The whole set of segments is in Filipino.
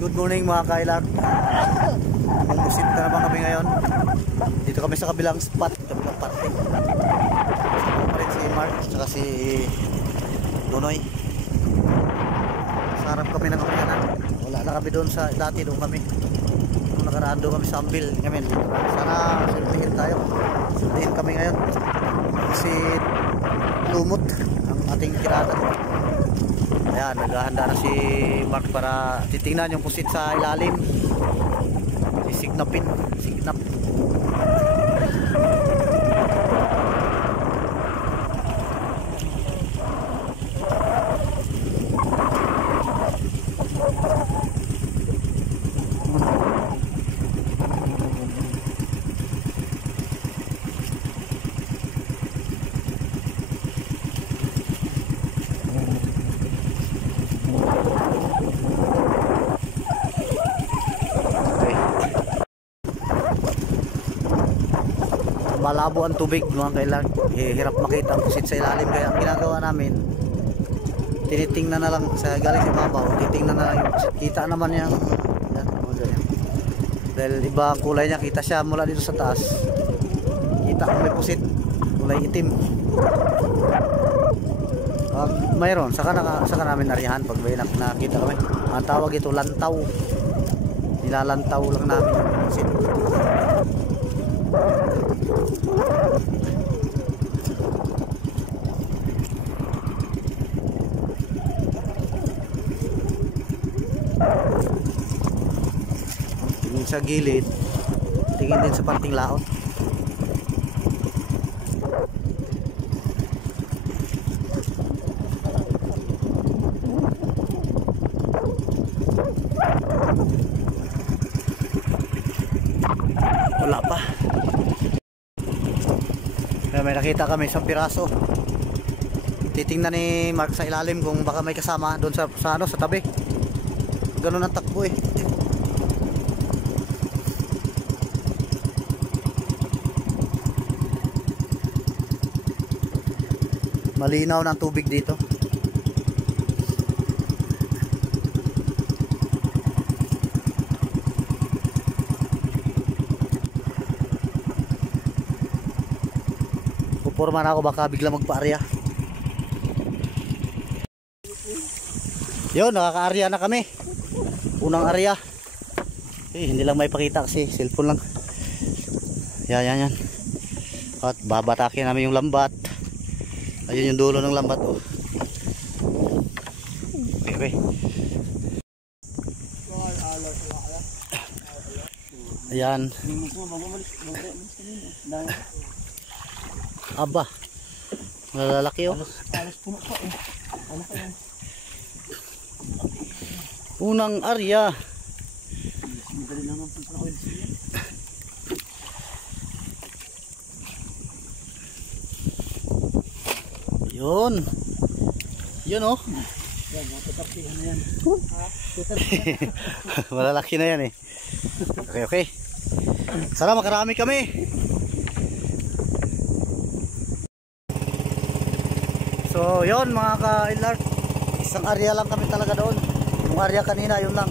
Good morning mga kailag. Bumusit na naman kami ngayon. Dito kami sa kabilang spot, kabilang parte. Kasama pa rin si Mark at si Nonoy. Sa harap kami ng kapiyanan. Wala na kami doon sa dati, doon kami. Nung nakaraan doon kami sa Ambil. Sana sultihin tayo. Sultihin kami ngayon. Kasi lumot ang ating kirada. Ayan, naghahanda na si Mark para titingnan yung pusit sa ilalim. Signap. Malabo ang tubig mga kailag, hirap makita ang pusit sa ilalim, kaya ang ginagawa namin, tinitingnan na lang sa galing sa babaw, titingnan na lang yung pusit. Kita naman yan, dahil iba ang kulay niya, kita siya mula dito sa taas, kita kung may pusit, kulay itim. Mayroon, saka namin narihan pag may nakita kami. Ang tawag ito lantaw, nilalantaw lang namin yung pusit. Tingin sa gilid, tingin din sa parting laot. Wala pa. May nakita kami isang piraso. Titingnan ni Mark sa ilalim kung baka may kasama doon sa tabi. Ganun ang takbo eh. Malinaw na ang tubig dito. Puporma na ako, baka bigla magpa-arya. Yun, nakaka-arya na kami. Unang arya. Hindi lang may pakita kasi cellphone lang. Yan. At babatakin namin yung lambat. Ayun yung dulo ng lambat oh. Okay. Ayan. Aba. Malalaki oh. Unang arya. Yun oh. Yan, matatarpihan na yan. Malalaki na yan eh. Okay. Sana makarami kami. So yun mga ka-ilart, isang area lang kami talaga doon. Yung area kanina yun lang,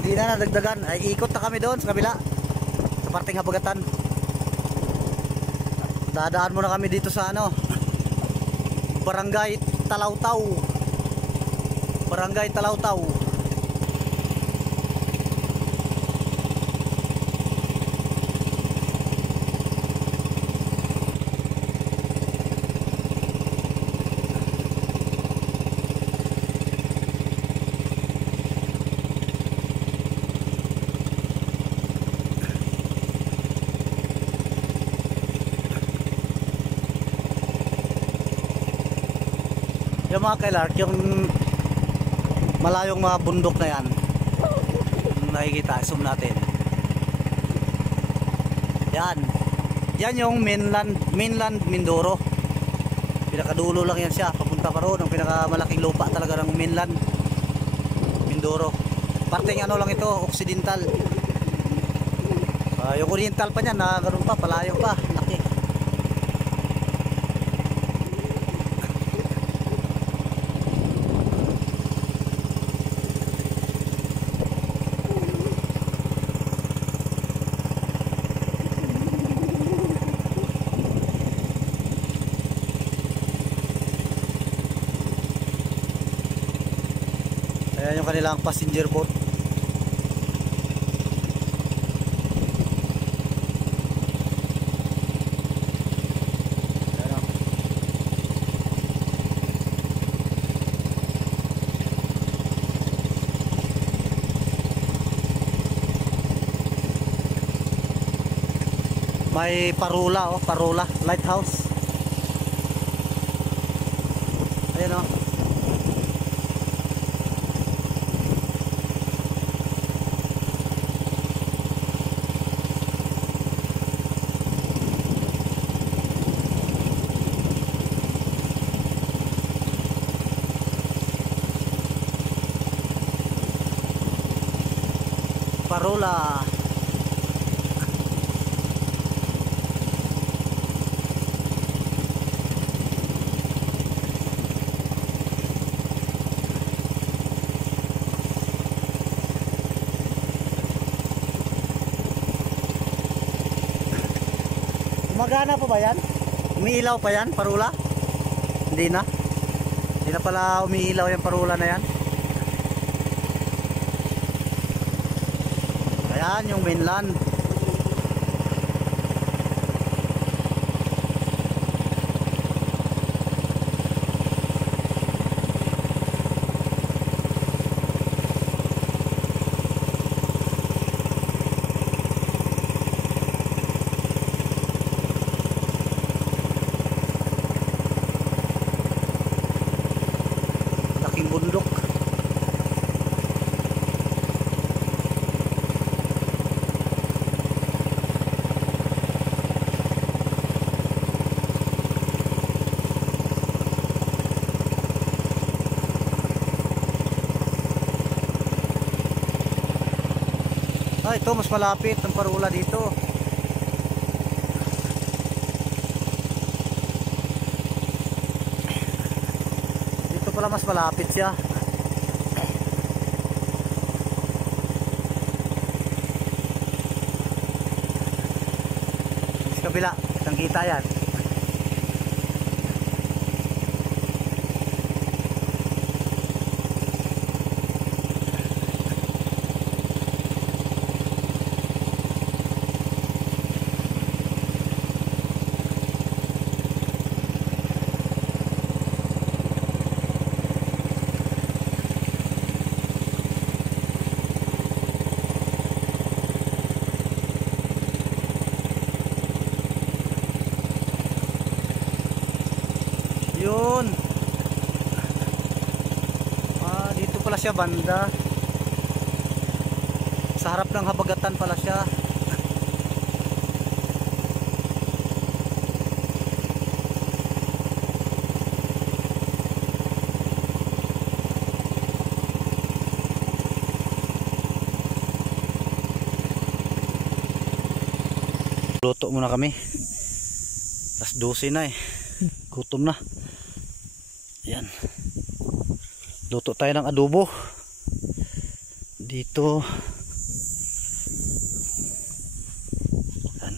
hindi na nadagdagan. Ay ikot na kami doon sa kabila, sa parting habagatan. Dadaan muna kami dito sa Barangay Talawtaw. Yung mga kailark, yung malayong mga bundok na yan, nakikita, zoom natin. Yan yung mainland Mindoro. Pinakadulo lang yan siya, papunta pa roon. Ang pinakamalaking lupa talaga ng mainland Mindoro. Parting lang ito, occidental. Yung oriental pa niyan, ganoon pa, palayo pa, laki. Ayan yung kanilang passenger boat. Ayan, oh. May Parula, oh, Parula Lighthouse. Ayan, oh. Parula. Gumagana pa ba yan? Umiilaw pa yan, Parula? Hindi na. Hindi na pala umiilaw yung Parula na yan. Ayan yung mainland. Laking bundok. Ah, ito mas malapit ang Parula dito. Dito pala mas malapit siya. Sa kabila, kitang kita yan. Yun. Ah, dito pala siya banda. Sa harap ng habagatan pala siya. Luto muna kami. Alas 12 na eh. Gutom na. Yan. Luto tayo ng adobo. Dito. Yan.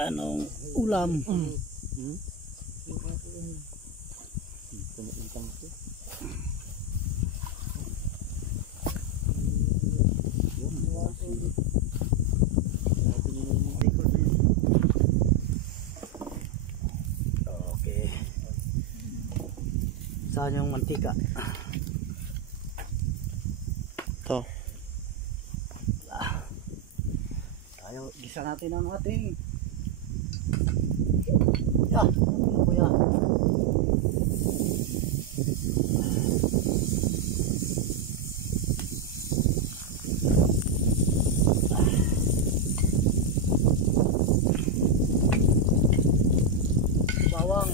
Anong ulam? Okay. Saan yung mantika? Ito. Tayo, gisa natin ang ating Ah, kuya. Bawang.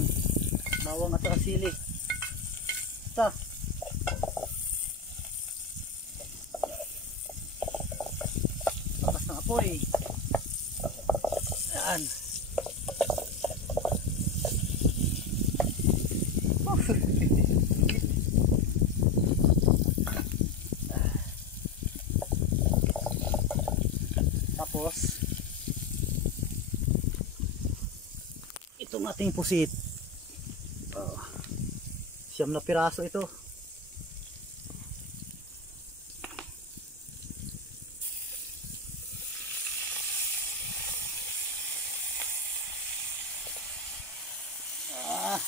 Bawang at saka sili. Ito. Lakas ng apoy. Ayan. Tapos itong ating pusit. Siyam na piraso ito.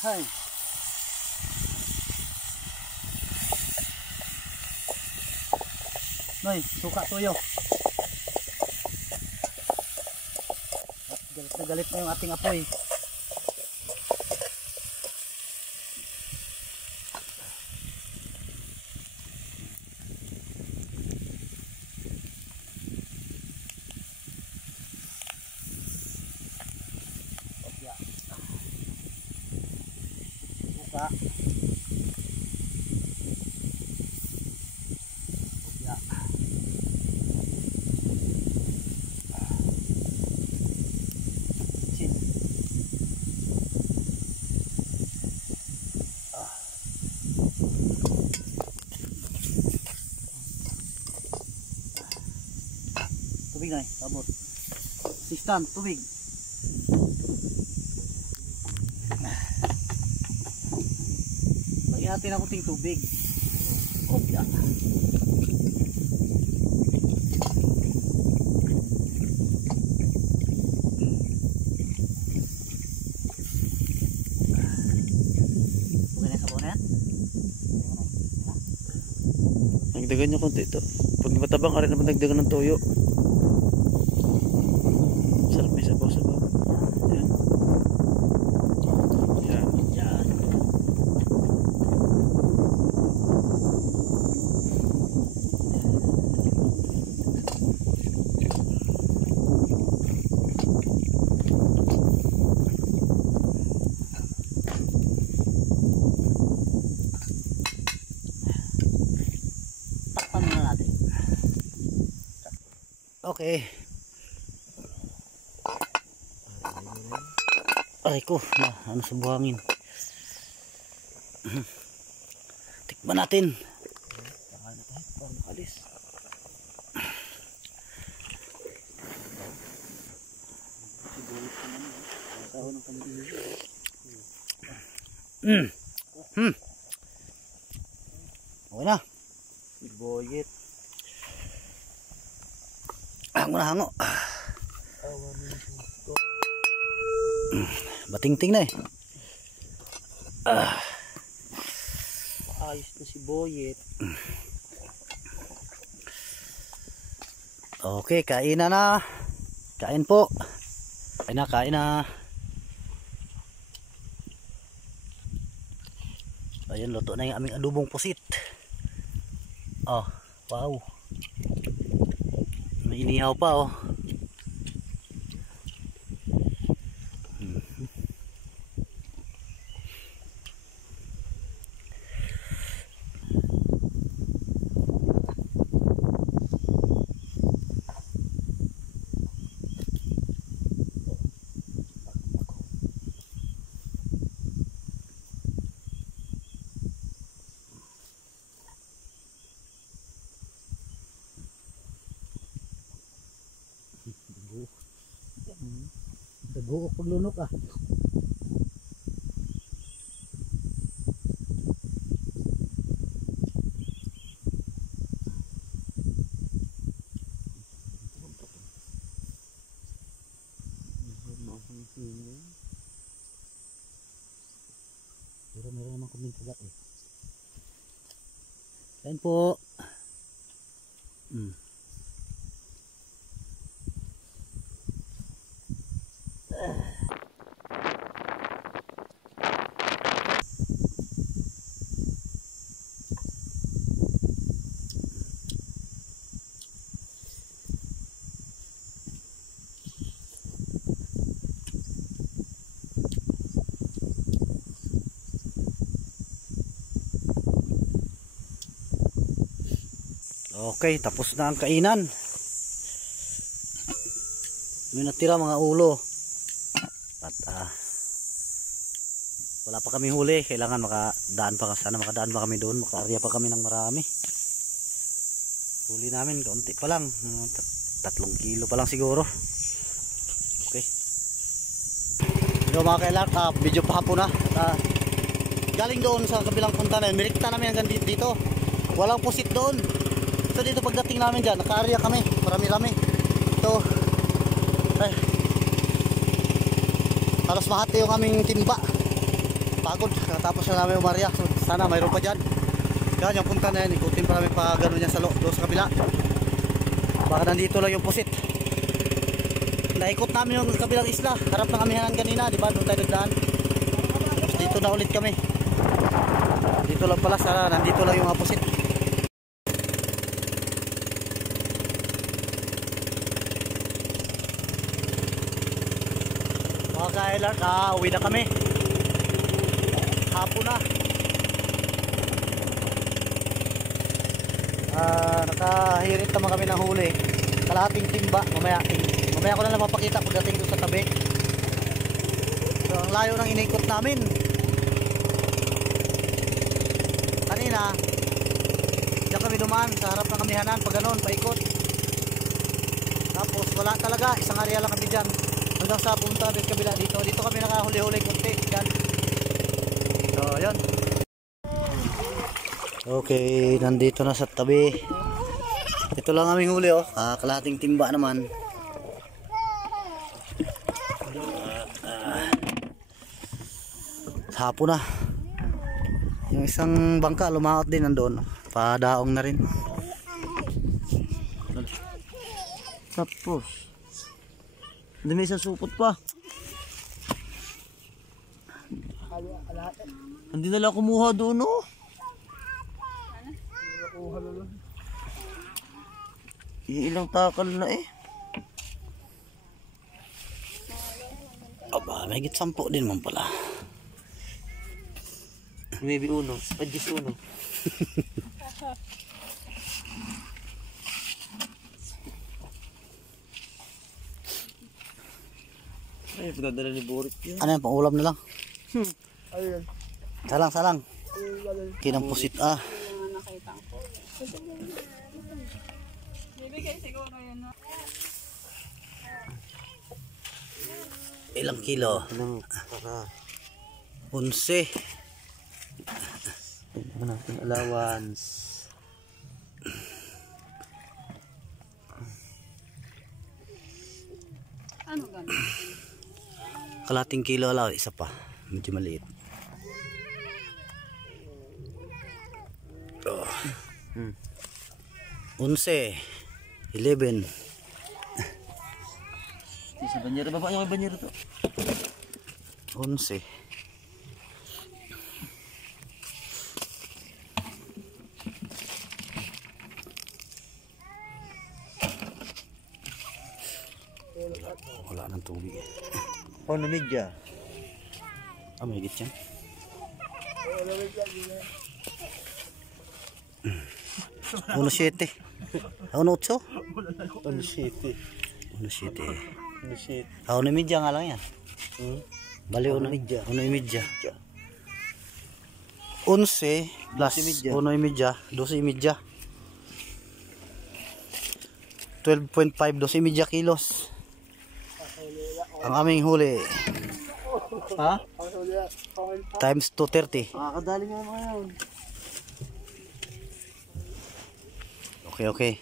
Ay. Noy, suka tuyo. Galit na galit na yung ating apoy. Suka. Tubig na eh, sabot. Assistant, tubig. Lagyan natin ang kunting tubig. Kopya. Okay na sabaw na yan? Nagdagan nyo konti ito. Pag matabang ka rin naman nagdagan ng toyo. Sarap may sabaw-sabaw. Yan. Yan. Yan. Takpan muna natin. Okay. Aray ko, ano sa buhangin. Tikman natin. Alis. Okay na. Sibuyet. Hango na hango. Batingting na eh. Ayos na sibuyet. Okay, kain na. Kain po. Kain na. Ayun, luto na yung aming adobong pusit. Oh, wow. May inihaw pa oh. Dago ko paglunok ah. Pero meron naman kaming kagat eh. Yan po. Okay, tapos na ang kainan. May natira mga ulo. At wala pa kami huli. Kailangan makadaan pa. Sana makadaan pa kami doon. Makaarya pa kami ng marami. Huli namin kaunti pa lang. 3 kilo pa lang siguro. Okay. So mga kailan, video pa hapon na. Galing doon sa kabilang punta na yun. Minikta namin hanggang dito. Walang pusit doon. So dito pagdating namin dyan, naka-area kami. Marami-rami. Ito. Ay. Halos mahati yung aming timba. Pagod. Tapos na namin umarya. So sana mayroon pa dyan. Yan yung punta na yan. Ikutin pa namin pa gano'n yan sa doon sa kabila. Baka nandito lang yung pusit. Naikot namin yung kabilang isla. Harap ng amihanan kanina. Diba? Doon tayo nagdaan. Tapos dito na ulit kami. Dito lang pala. Sana nandito lang yung mga pusit. Mga kailan, uwi na kami. Hapon na. Nakahirit naman kami ng huli. Kalahating timba. Mamaya ko na lang mapakita pagdating doon sa tabi. So ang layo ng inikot namin. Kanina diyan kami dumaan sa harap ng amihanan. Pag ganon, paikot. Tapos wala talaga. Isang area lang kami dyan. Hanggang sa punta din kabila dito. Dito kami nakahuli-huli kunti. Yan. So, yun. Okay, nandito na sa tabi. Ito lang aming huli, oh. Kalahating timba naman. Hapon na. Yung isang bangka lumaot din nandoon. Padaong na rin. Tapos hindi may isang supot pa. Hindi nila kumuha doon, oh. Ilang takal na eh. Aba, may higit 10 din man pala. Maybe uno, just uno. Ay, pinadala ni Borit yun. Ano yan, pang ulam na lang. Ayun. Salang. Kinampusit Nakita ko. Bibigay siguro yun, no? Ilang kilo? Anong para? 11. Ano natin allowance? Ano ganun? Kalating kilo lang, isa pa. Medyo maliit. Oh. 11. 11. Sa banyera, baba yung banyera to. 11. Wala nang tubig. Paano media? May higit yan. Uno 7. Uno 8. Ano shit? Uno 7. Ano shit? Uno media nga lang yan. Bali uno media. Uno media. 11 plus 1 media, 12 media. 12.5, 12 media kilos. Ang aming huli. Ha? Times 230. Makakadali nga mga yun. Okay.